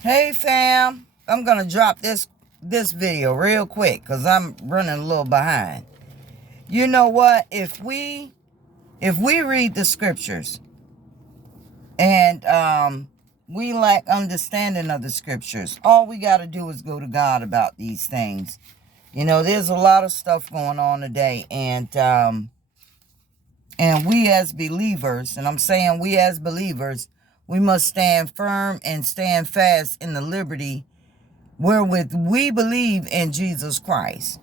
Hey fam, I'm gonna drop this video real quick because I'm running a little behind. You know what? If we read the scriptures and we lack understanding of the scriptures, all we gotta do is go to God about these things. You know, there's a lot of stuff going on today, and we as believers, and I'm saying we as believers, we must stand firm and stand fast in the liberty wherewith we believe in Jesus Christ.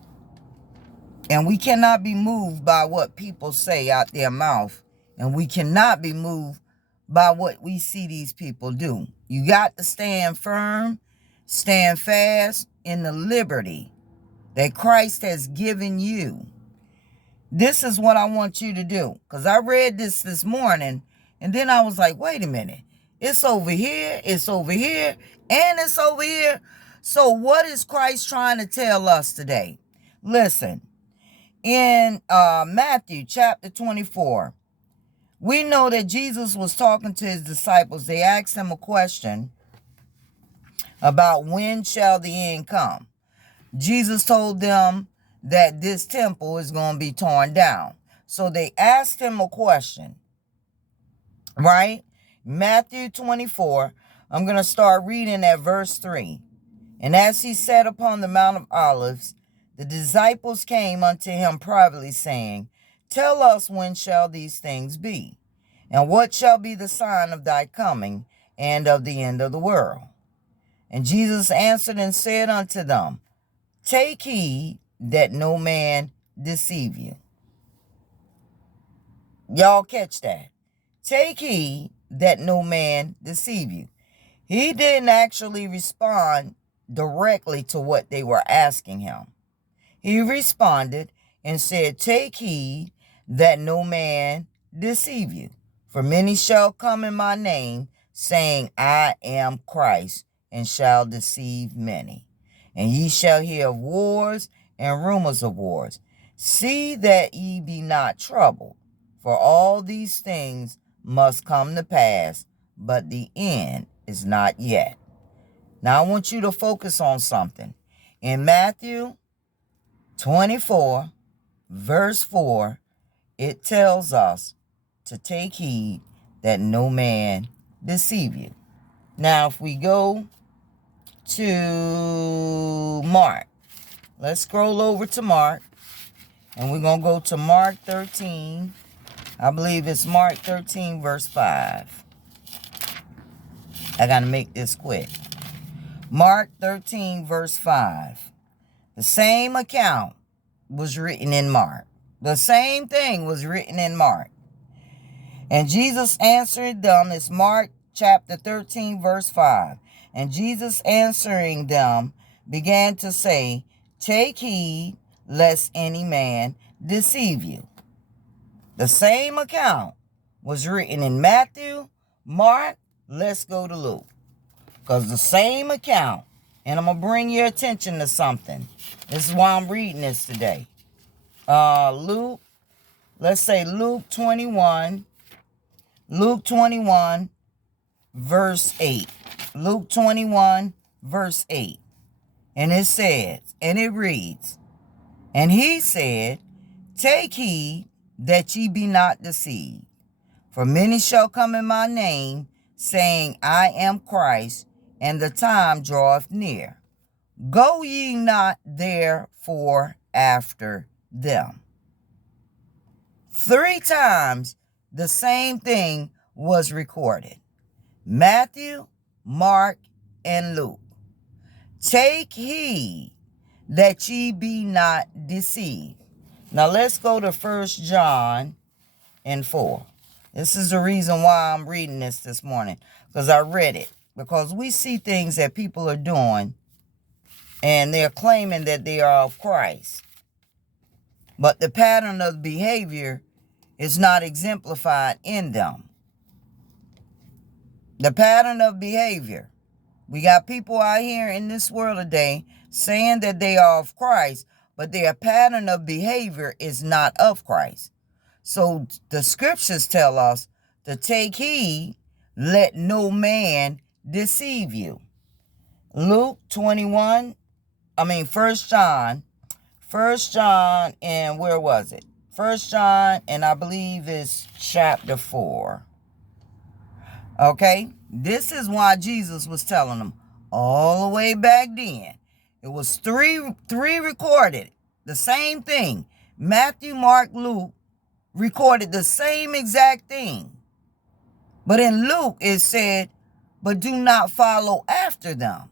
And we cannot be moved by what people say out their mouth. And we cannot be moved by what we see these people do. You got to stand firm, stand fast in the liberty that Christ has given you. This is what I want you to do. Because I read this morning, and then I was like, wait a minute. It's over here, and it's over here. So what is Christ trying to tell us today? Listen, in Matthew chapter 24, we know that Jesus was talking to his disciples. They asked him a question about when shall the end come. Jesus told them that this temple is going to be torn down. So they asked him a question, right? Matthew 24, I'm going to start reading at verse 3. And as he sat upon the Mount of Olives, the disciples came unto him privately, saying, Tell us, when shall these things be? And what shall be the sign of thy coming and of the end of the world? And Jesus answered and said unto them, Take heed that no man deceive you. Y'all catch that? Take heed that no man deceive you. He didn't actually respond directly to what they were asking him. He responded and said, Take heed that no man deceive you. For many shall come in my name, saying, I am Christ, and shall deceive many. And ye shall hear of wars and rumors of wars. See that ye be not troubled, for all these things must come to pass, but the end is not yet. Now I want you to focus on something. In Matthew 24, verse 4, it tells us to take heed that no man deceive you. Now, if we go to Mark, let's scroll over to Mark, and we're going to go to Mark 13. I believe it's Mark 13, verse 5. I got to make this quick. Mark 13, verse 5. The same account was written in Mark. The same thing was written in Mark. And Jesus answered them, it's Mark chapter 13, verse 5. And Jesus answering them began to say, Take heed lest any man deceive you. The same account was written in Matthew, Mark, let's go to Luke. Because the same account, and I'm going to bring your attention to something. This is why I'm reading this today. Luke, let's say Luke 21, verse 8. Luke 21, verse 8. And it says, and it reads, And he said, Take heed that ye be not deceived. For many shall come in my name, saying, I am Christ, and the time draweth near. Go ye not therefore after them. 3 times the same thing was recorded. Matthew, Mark, and Luke. Take heed that ye be not deceived. Now let's go to 1 John and 4. This is the reason why I'm reading this morning, because I read it. Because we see things that people are doing, and they're claiming that they are of Christ. But the pattern of behavior is not exemplified in them. The pattern of behavior. We got people out here in this world today saying that they are of Christ, but their pattern of behavior is not of Christ. So the scriptures tell us to take heed, let no man deceive you. Luke 21, First John, and where was it? First John, and I believe it's chapter 4. Okay? This is why Jesus was telling them all the way back then. It was three recorded. The same thing. Matthew, Mark, Luke recorded the same exact thing. But in Luke, it said, but do not follow after them.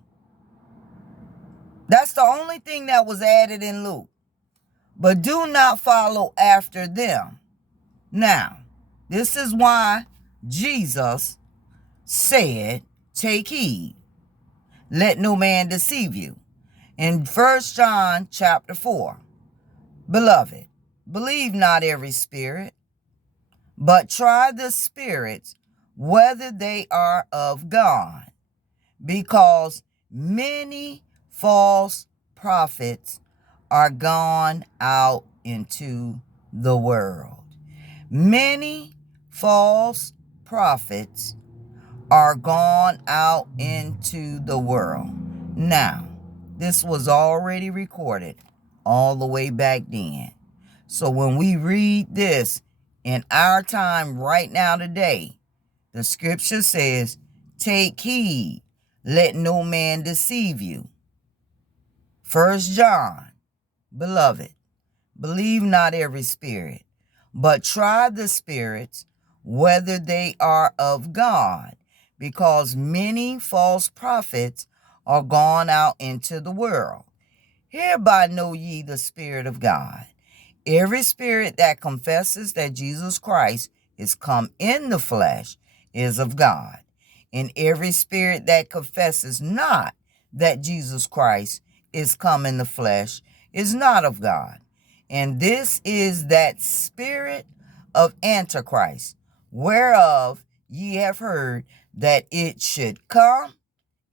That's the only thing that was added in Luke. But do not follow after them. Now, this is why Jesus said, take heed. Let no man deceive you. In 1 John chapter 4, beloved, believe not every spirit, but try the spirits whether they are of God, because many false prophets are gone out into the world. Many false prophets are gone out into the world. Now, this was already recorded all the way back then. So when we read this in our time right now today, the scripture says, take heed, let no man deceive you. 1 John, beloved, believe not every spirit, but try the spirits whether they are of God, because many false prophets are gone out into the world. Hereby know ye the Spirit of God. Every spirit that confesses that Jesus Christ is come in the flesh is of God. And every spirit that confesses not that Jesus Christ is come in the flesh is not of God. And this is that spirit of Antichrist, whereof ye have heard that it should come,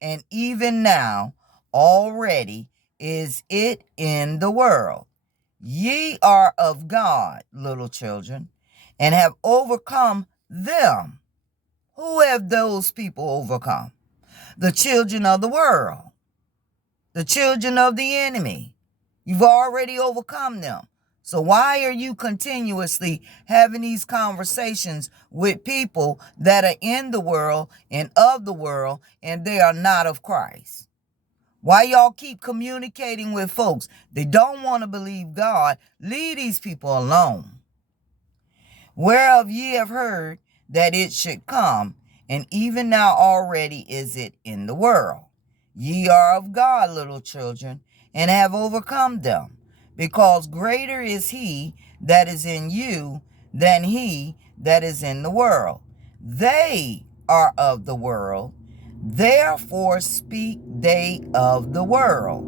and even now already is it in the world. Ye are of God, little children, and have overcome them. Who have those people overcome? The children of the world, the children of the enemy. You've already overcome them. So why are you continuously having these conversations with people that are in the world and of the world, and they are not of Christ? Why y'all keep communicating with folks? They don't want to believe God. Leave these people alone. Whereof ye have heard that it should come, and even now already is it in the world. Ye are of God, little children, and have overcome them, because greater is he that is in you than he that is in the world. They are of the world, therefore speak they of the world,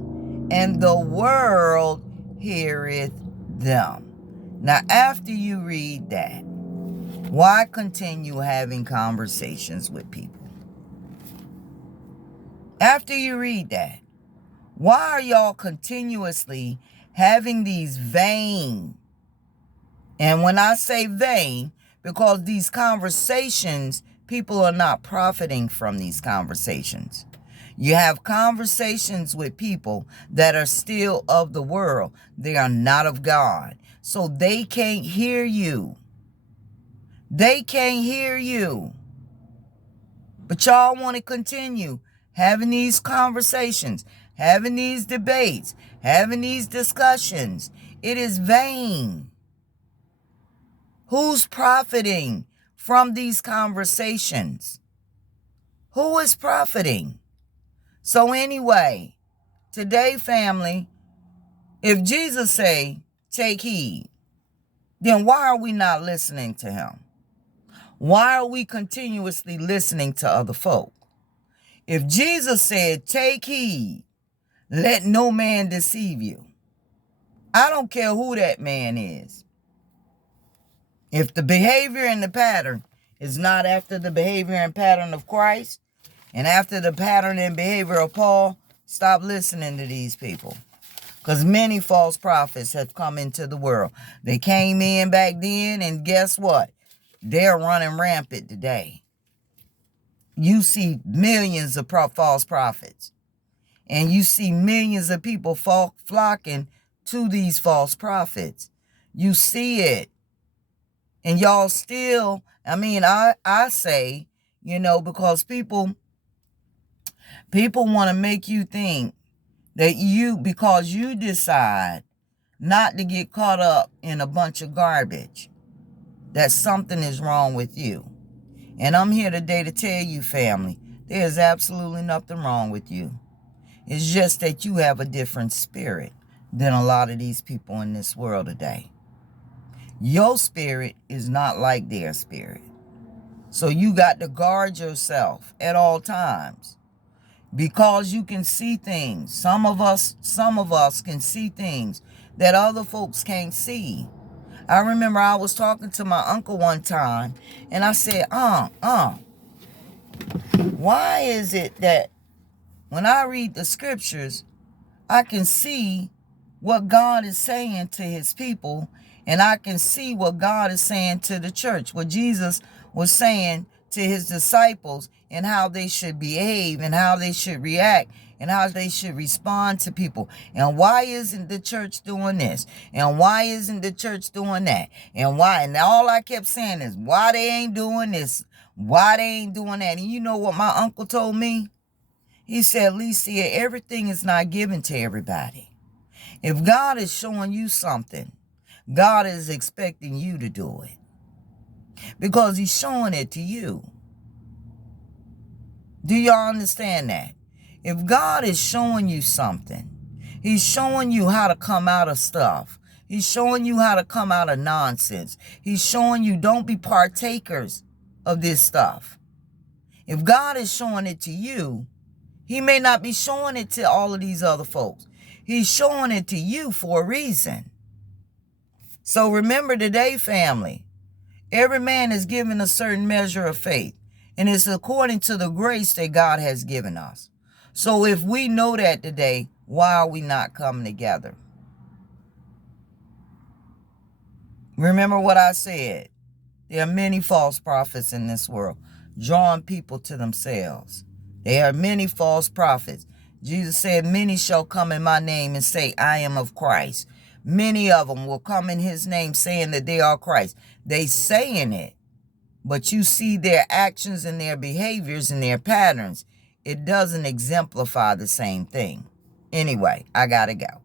and the world heareth them. Now, after you read that, why continue having conversations with people? After you read that, why are y'all continuously having these vain, and when I say vain, because these conversations, people are not profiting from these conversations. You have conversations with people that are still of the world. They are not of God. So they can't hear you. They can't hear you. But y'all want to continue having these conversations, having these debates, having these discussions. It is vain. Who's profiting from these conversations? Who is profiting? So anyway, today, family, if Jesus say, take heed, then why are we not listening to him? Why are we continuously listening to other folk? If Jesus said, take heed, let no man deceive you, I don't care who that man is. If the behavior and the pattern is not after the behavior and pattern of Christ, and after the pattern and behavior of Paul, stop listening to these people. Because many false prophets have come into the world. They came in back then, and guess what? They're running rampant today. You see millions of false prophets. And you see millions of people flocking to these false prophets. You see it. And y'all still, I say, because people want to make you think that because you decide not to get caught up in a bunch of garbage, that something is wrong with you. And I'm here today to tell you, family, there's absolutely nothing wrong with you. It's just that you have a different spirit than a lot of these people in this world today. Your spirit is not like their spirit. So you got to guard yourself at all times, because you can see things. Some of us can see things that other folks can't see. I remember I was talking to my uncle one time, and I said, why is it that when I read the scriptures, I can see what God is saying to his people, and I can see what God is saying to the church, what Jesus was saying to his disciples, and how they should behave and how they should react and how they should respond to people. And why isn't the church doing this? And why isn't the church doing that? And why? And all I kept saying is, why they ain't doing this? Why they ain't doing that? And you know what my uncle told me? He said, Licia, everything is not given to everybody. If God is showing you something, God is expecting you to do it, because he's showing it to you. Do y'all understand that? If God is showing you something, he's showing you how to come out of stuff. He's showing you how to come out of nonsense. He's showing you, don't be partakers of this stuff. If God is showing it to you, he may not be showing it to all of these other folks. He's showing it to you for a reason. So remember today, family, every man is given a certain measure of faith, and it's according to the grace that God has given us. So if we know that today, why are we not coming together? Remember what I said. There are many false prophets in this world, drawing people to themselves. There are many false prophets. Jesus said, many shall come in my name and say, I am of Christ. Many of them will come in his name saying that they are Christ. They saying it, but you see their actions and their behaviors and their patterns. It doesn't exemplify the same thing. Anyway, I gotta go.